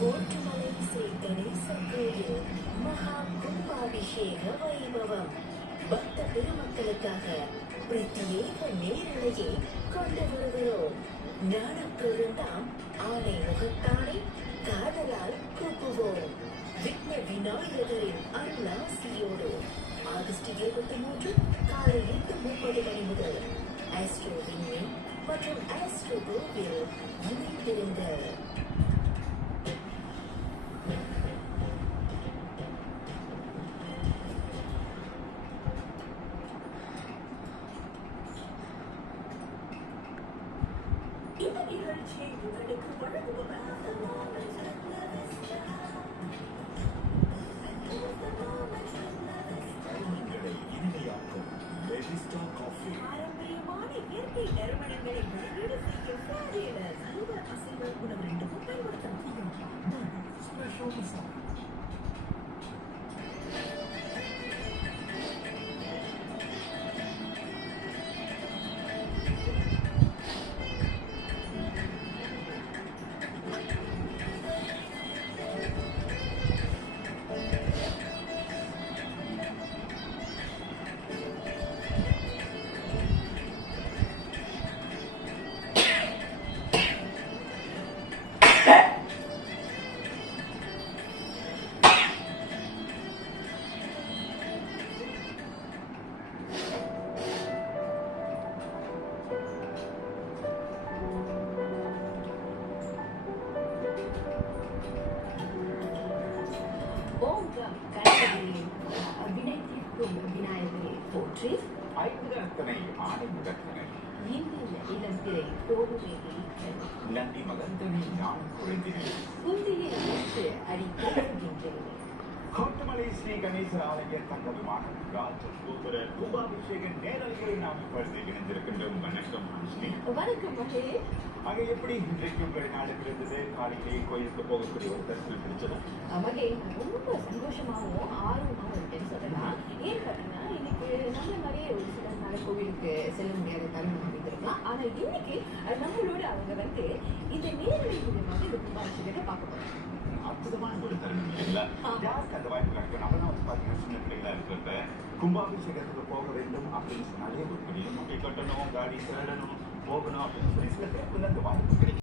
கோட்டுமலை ஸ்ரீ கணேசன் கோயில் மகா கும்பாபிஷேக வைபவம் பக்த பெருமக்களுக்காக பிரத்யேக நேரலையை கொண்டு வருகிறோம். ஞானப்பொருந்தாம் ஆணை முகத்தானை காதலால் கூப்புவோம். விக்ன விநாயகரின் அருளாசியோடு ஆகஸ்ட் 23 காலை 8:30 மணி முதல் ஆஸ்ட்ரோ விண்மீன் மற்றும் ஆஸ்ட்ரோ கோவில் இணைந்திருங்கள். இந்த நிகழ்ச்சியை உங்களுக்கு வழங்குபவர் பாரம்பரியமான இயற்கை நறுமணங்களை வெளியீடு செய்யும் நல்ல அசைவ உணவு ரெண்டுக்கும் பயன்படுத்த முடியும். விநாயகரை போற்றி ஐம்பதனை ஆணை முகத்தனை இளம் திரை தோடுவேகை நந்தி மகந்தனை நான் குறைந்தினேன் குந்தியை எடுத்து அடிக்கின்றேன். கோட்டுமலை ஸ்ரீ கணேசர் ஆலய தங்க விமானம் ராஜகோபுர கும்பாபிஷேக நேரலைகளை நாம் இப்பொழுது இணைந்திருக்கின்றோம். வணக்கம் அனுஷ்னி. வணக்கம் மகளே. அங்கே எப்படி இன்றைக்கு உங்கள் நாளுக்கு இருந்தது? காலையிலே கோயிலுக்கு போகக்கூடிய ஒரு தரிசனம் கிடைச்சதா? மகே ரொம்ப சந்தோஷமாகவும் ஆர்வமாகவும் இருக்குன்னு சொல்லலாம். ஏன் பார்த்தீங்கன்னா இன்னைக்கு நம்ம நிறைய ஒரு சில நாள் கோவிலுக்கு செல்ல முடியாத தருணம் அமைந்திருக்கலாம். ஆனா இன்னைக்கு நம்மளோட அவங்க வந்து இந்த நேரலை மூலமாக இந்த கும்பாபிஷேகத்தை பார்க்க போறோம். அற்புதமான ஒரு தருணம் இல்லைங்களா? யாருக்கு அந்த வாய்ப்பு கிடைக்கும்? நம்ம தான் வந்து பார்த்தீங்கன்னா சின்ன பிள்ளைகளா இருக்கிறப்ப கும்பாபிஷேகத்துக்கு போக வேண்டும் அப்படின்னு சொன்னாலே ஒரு பெரிய முட்டை கட்டணும், காடி தேடணும், போகணும் அப்படின்னு சொல்லி சில பேருக்கு அந்த வாய்ப்பு கிடைக்கும்.